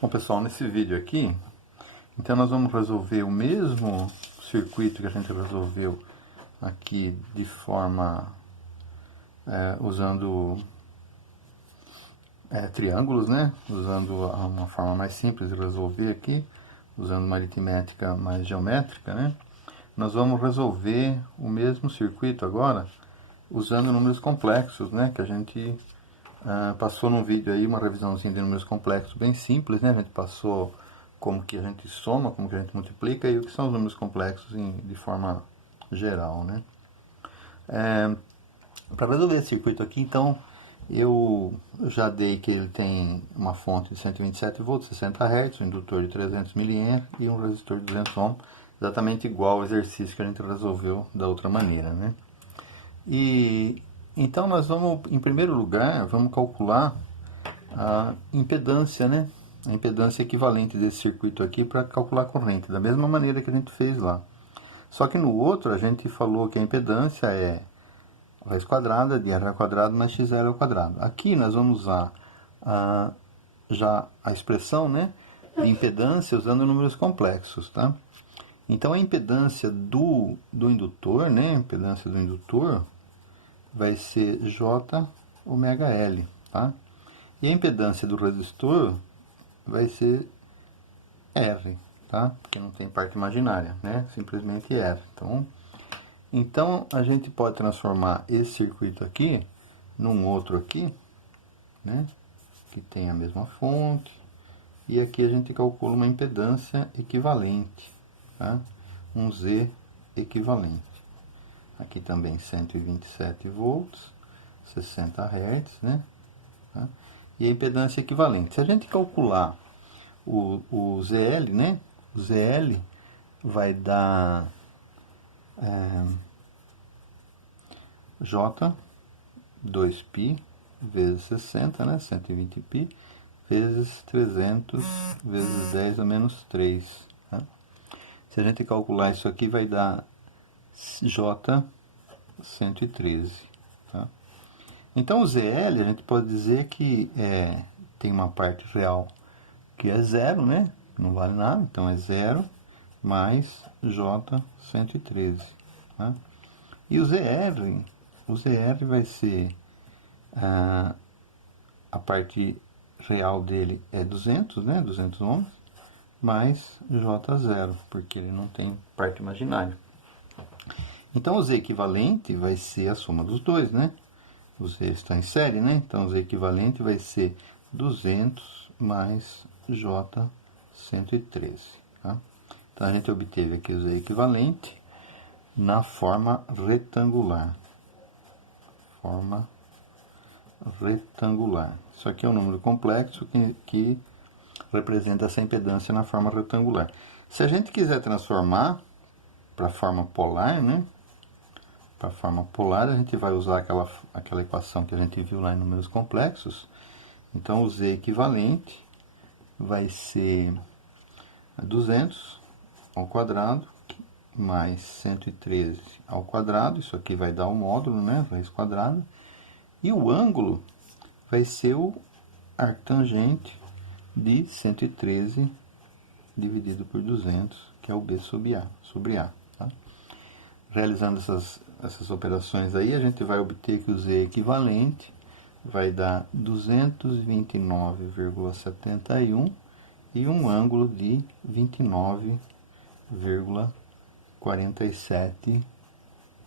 Bom, pessoal, nesse vídeo aqui, então nós vamos resolver o mesmo circuito que a gente resolveu aqui de forma usando triângulos, né? Usando uma forma mais simples de resolver aqui, usando uma aritmética mais geométrica, né? Nós vamos resolver o mesmo circuito agora usando números complexos, né? Que a gente passou num vídeo aí uma revisãozinha de números complexos bem simples, né? A gente passou como que a gente soma, como que a gente multiplica e o que são os números complexos de forma geral, né? Para resolver esse circuito aqui, então, eu já dei que ele tem uma fonte de 127 volts, 60 Hz, um indutor de 300 mA e um resistor de 200 ohm, exatamente igual ao exercício que a gente resolveu da outra maneira, né? E então nós vamos, em primeiro lugar, vamos calcular a impedância, né? A impedância equivalente desse circuito aqui para calcular a corrente, da mesma maneira que a gente fez lá. Só que no outro a gente falou que a impedância é raiz quadrada de r ao quadrado mais x0 ao quadrado. Aqui nós vamos usar já a expressão, né, de impedância usando números complexos, tá? Então a impedância do indutor, né, a impedância do indutor vai ser J ômega L, tá? E a impedância do resistor vai ser R, tá? Porque não tem parte imaginária, né? Simplesmente R. Então a gente pode transformar esse circuito aqui num outro aqui, né? Que tem a mesma fonte. E aqui a gente calcula uma impedância equivalente, tá? Um Z equivalente. Aqui também 127 volts, 60 Hz, né? Tá? E a impedância equivalente. Se a gente calcular o ZL, né? O ZL vai dar J 2π vezes 60, né? 120π vezes 300 vezes 10 a menos 3. Tá? Se a gente calcular isso aqui, vai dar J 113. Tá? Então o ZL a gente pode dizer que tem uma parte real que é zero, né? Não vale nada, então é zero mais J 113. Tá? E o ZR vai ser a parte real dele é 200, né? 200 ohms mais J0, porque ele não tem parte imaginária. Então o Z equivalente vai ser a soma dos dois, né? O Z está em série, né? Então o Z equivalente vai ser 200 mais J 113. Tá? Então a gente obteve aqui o Z equivalente na forma retangular. Forma retangular. Isso aqui é um número complexo que representa essa impedância na forma retangular. Se a gente quiser transformar para a forma polar, né? Para a forma polar, a gente vai usar aquela equação que a gente viu lá em números complexos. Então, o Z equivalente vai ser 200 ao quadrado mais 113 ao quadrado. Isso aqui vai dar o módulo, né? Raiz quadrada. E o ângulo vai ser o arctangente de 113 dividido por 200, que é o B sobre A. Tá? Realizando essas operações aí, a gente vai obter que o Z equivalente vai dar 229,71 e um ângulo de 29,47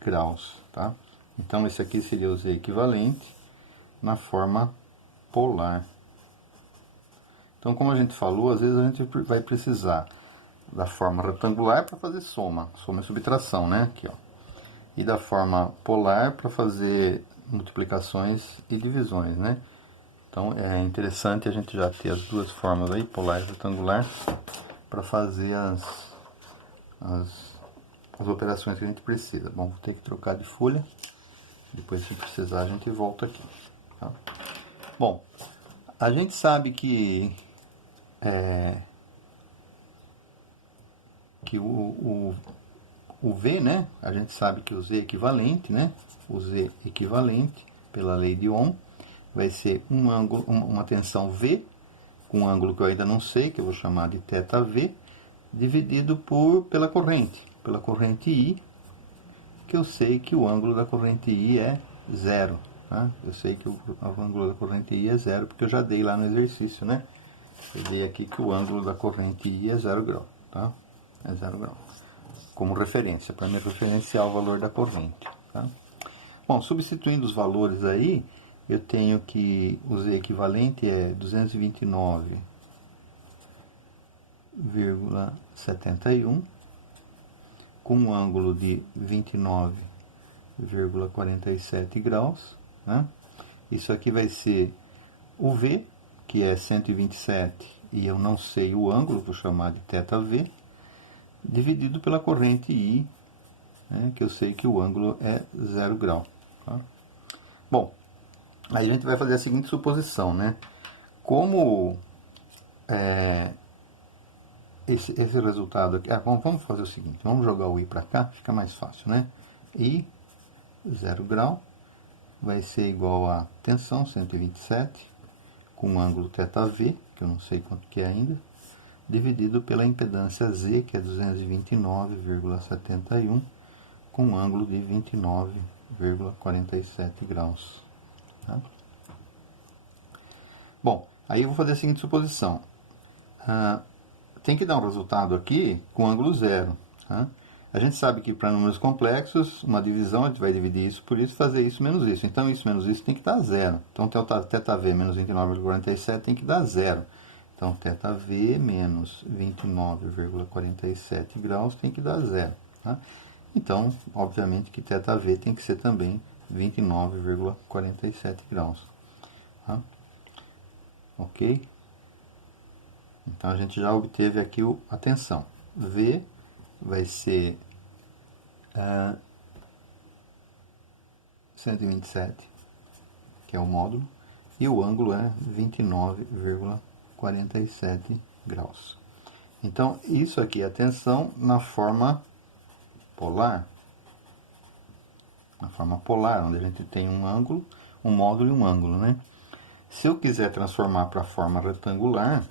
graus, tá? Então esse aqui seria o Z equivalente na forma polar. Então, como a gente falou, às vezes a gente vai precisar da forma retangular para fazer soma e subtração, né? Aqui, ó. E da forma polar para fazer multiplicações e divisões, né? Então é interessante a gente já ter as duas formas aí, polar e retangular, para fazer as operações que a gente precisa. Bom, vou ter que trocar de folha, depois se precisar a gente volta aqui. Tá? Bom, a gente sabe que o V, né? A gente sabe que o Z equivalente, né? O Z equivalente, pela lei de Ohm, vai ser um ângulo, uma tensão V com um ângulo que eu ainda não sei, que eu vou chamar de θv, dividido pela corrente I, que eu sei que o ângulo da corrente I é zero. Tá? Eu sei que o ângulo da corrente I é zero, porque eu já dei lá no exercício, né? Eu dei aqui que o ângulo da corrente I é 0 grau, tá? É 0 grau. Como referência, para me referenciar o valor da corrente, tá? Bom, substituindo os valores aí, eu tenho que o Z equivalente é 229,71 com um ângulo de 29,47 graus, né? Isso aqui vai ser o V, que é 127, e eu não sei o ângulo, vou chamar de θv, dividido pela corrente I, né, que eu sei que o ângulo é 0 grau. Tá? Bom, aí a gente vai fazer a seguinte suposição, né? Como esse resultado aqui... vamos fazer o seguinte, vamos jogar o I para cá, fica mais fácil, né? I, 0 grau, vai ser igual a tensão, 127, com um ângulo θv, que eu não sei quanto que é ainda, dividido pela impedância Z, que é 229,71, com um ângulo de 29,47 graus. Tá? Bom, aí eu vou fazer a seguinte suposição. Tem que dar um resultado aqui com ângulo zero. Tá? A gente sabe que para números complexos, uma divisão, a gente vai dividir isso por isso, fazer isso menos isso. Então, isso menos isso tem que dar zero. Então, θv menos 29,47 tem que dar zero. Então, θv menos 29,47 graus tem que dar zero. Tá? Então, obviamente que θv tem que ser também 29,47 graus. Tá? Ok? Então, a gente já obteve aqui a tensão. V vai ser 127, que é o módulo, e o ângulo é 29,47 graus. Então, isso aqui é a tensão na forma polar. Na forma polar, onde a gente tem um ângulo, um módulo e um ângulo, né? Se eu quiser transformar para a forma retangular,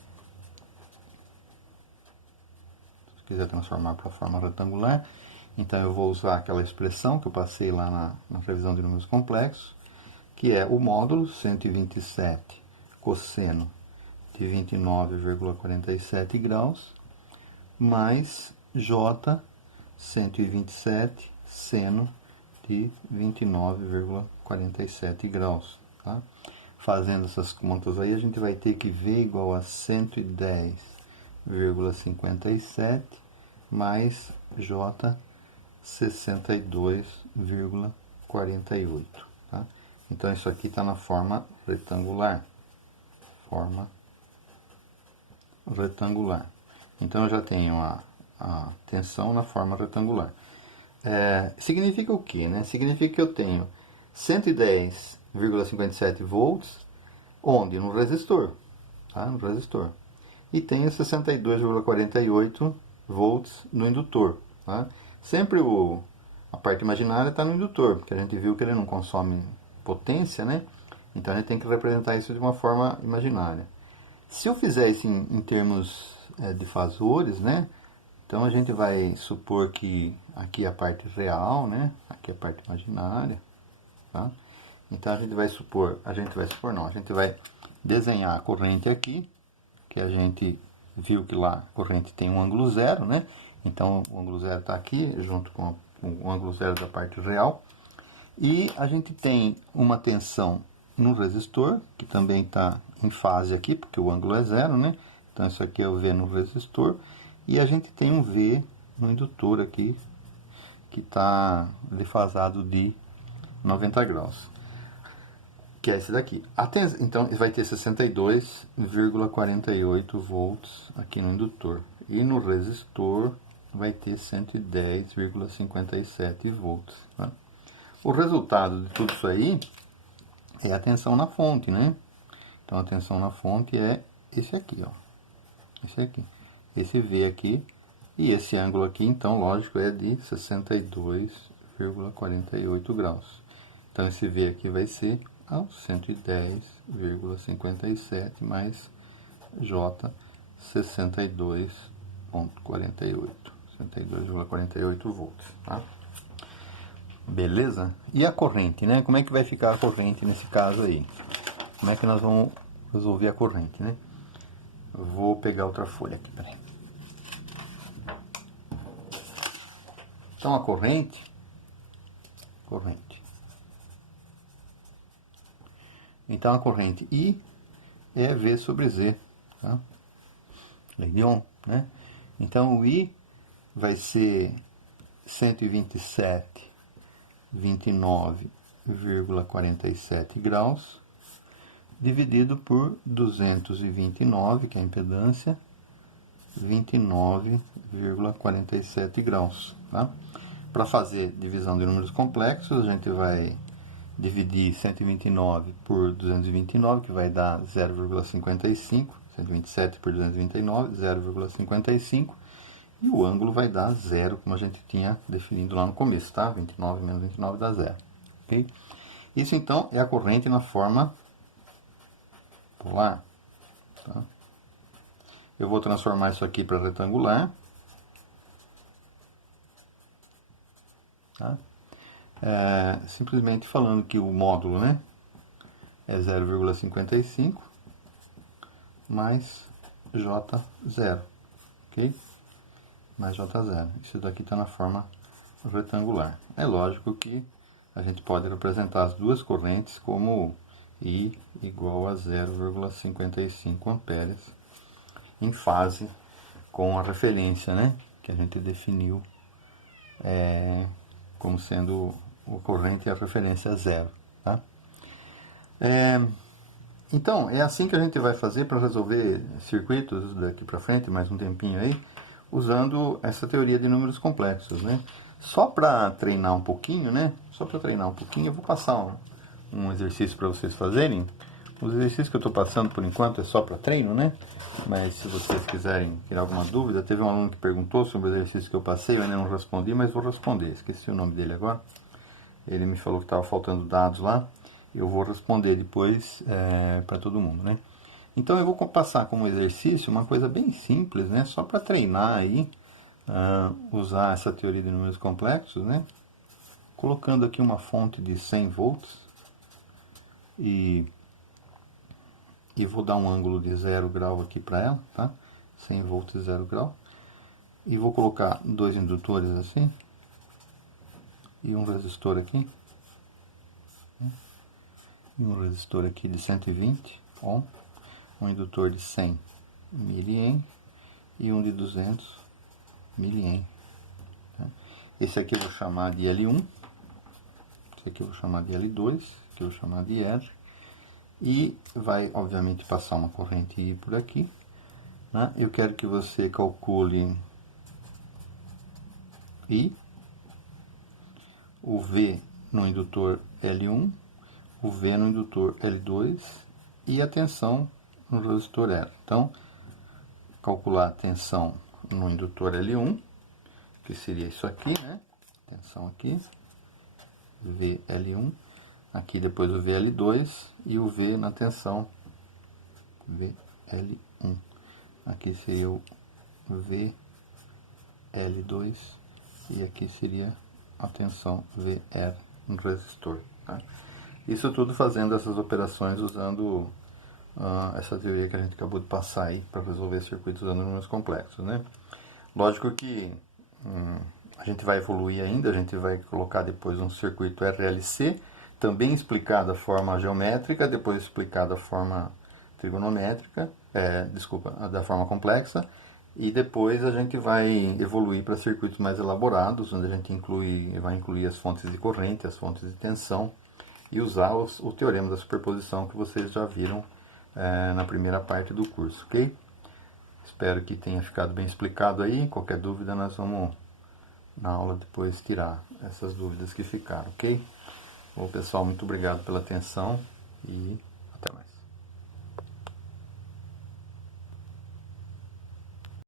então eu vou usar aquela expressão que eu passei lá na revisão de números complexos, que é o módulo 127 cosseno de 29,47 graus, mais J 127 seno de 29,47 graus. Tá? Fazendo essas contas aí, a gente vai ter que V igual a 110,57 mais J 62,48. Tá? Então, isso aqui está na forma retangular. Então, eu já tenho a tensão na forma retangular. Significa o quê? Né? Significa que eu tenho 110,57 volts, onde? No resistor. Tá? No resistor. E tenho 62,48 volts no indutor. Tá? Sempre a parte imaginária está no indutor, porque a gente viu que ele não consome potência, né? Então a gente tem que representar isso de uma forma imaginária. Se eu fizer isso em termos de fasores, né? Então a gente vai supor que aqui é a parte real, né? Aqui é a parte imaginária, tá? Então a gente vai desenhar a corrente aqui, que a gente viu que lá a corrente tem um ângulo zero, né? Então o ângulo zero está aqui, junto com o ângulo zero da parte real. E a gente tem uma tensão no resistor, que também está em fase aqui, porque o ângulo é zero, né? Então isso aqui é o V no resistor. E a gente tem um V no indutor aqui, que está defasado de 90 graus. Que é esse daqui. Então vai ter 62,48 volts aqui no indutor. E no resistor vai ter 110,57 volts. Tá? O resultado de tudo isso aí é a tensão na fonte, né? Então a tensão na fonte é esse aqui, ó. Esse aqui. Esse V aqui. E esse ângulo aqui, então, lógico, é de 62,48 graus. Então esse V aqui vai ser 110,57 mais J 62,48 volts, tá? Beleza? E a corrente, né? Como é que vai ficar a corrente nesse caso aí? Como é que nós vamos resolver a corrente, né? Eu vou pegar outra folha aqui, peraí. Então a corrente. Então a corrente I é V sobre Z, tá? Lei de Ohm, né? Então o I vai ser 127,29,47 graus, dividido por 229, que é a impedância, 29,47 graus, tá? Para fazer divisão de números complexos, a gente vai dividir 129 por 229, que vai dar 0,55, 127 por 229, 0,55, e o ângulo vai dar zero, como a gente tinha definido lá no começo, tá? 29 menos 29 dá zero, ok? Isso, então, é a corrente na forma polar, tá? Eu vou transformar isso aqui para retangular, tá? Simplesmente falando que o módulo, né, é 0,55 mais J0, ok? Mais J0. Isso daqui está na forma retangular. É lógico que a gente pode representar as duas correntes como I igual a 0,55 amperes em fase com a referência, né, que a gente definiu como sendo a corrente e a referência zero, tá? Então, é assim que a gente vai fazer para resolver circuitos daqui para frente, mais um tempinho aí, usando essa teoria de números complexos, né? Só para treinar um pouquinho, né? Só para treinar um pouquinho, eu vou passar um exercício para vocês fazerem. Os exercícios que eu estou passando por enquanto é só para treino, né? Mas se vocês quiserem tirar alguma dúvida, teve um aluno que perguntou sobre o exercício que eu passei, eu ainda não respondi, mas vou responder. Esqueci o nome dele agora. Ele me falou que estava faltando dados lá. Eu vou responder depois para todo mundo, né? Então eu vou passar como exercício uma coisa bem simples, né? Só para treinar aí, usar essa teoria de números complexos, né? Colocando aqui uma fonte de 100 volts e vou dar um ângulo de 0 grau aqui para ela, tá? 100 volts e 0 grau. E vou colocar dois indutores assim e um resistor aqui. E um resistor aqui de 120 ohm, um indutor de 100 mA e um de 200 mA. Tá? Esse aqui eu vou chamar de L1, esse aqui eu vou chamar de L2, esse aqui eu vou chamar de R, e vai obviamente passar uma corrente I por aqui, né? Eu quero que você calcule I, o V no indutor L1, o V no indutor L2 e a tensão no resistor R. Então, calcular a tensão no indutor L1, que seria isso aqui, né? Tensão aqui, VL1, aqui depois o VL2 e o V na tensão VL1. Aqui seria o VL2 e aqui seria a tensão VR no resistor, tá? Isso tudo fazendo essas operações usando essa teoria que a gente acabou de passar aí para resolver circuitos usando números complexos, né? Lógico que a gente vai evoluir ainda, a gente vai colocar depois um circuito RLC, também explicar da forma geométrica, depois explicar da forma trigonométrica, da forma complexa, e depois a gente vai evoluir para circuitos mais elaborados, onde a gente vai incluir as fontes de corrente, as fontes de tensão, e usar o teorema da superposição que vocês já viram na primeira parte do curso, ok? Espero que tenha ficado bem explicado aí. Qualquer dúvida nós vamos na aula depois tirar essas dúvidas que ficaram, ok? Bom, pessoal, muito obrigado pela atenção e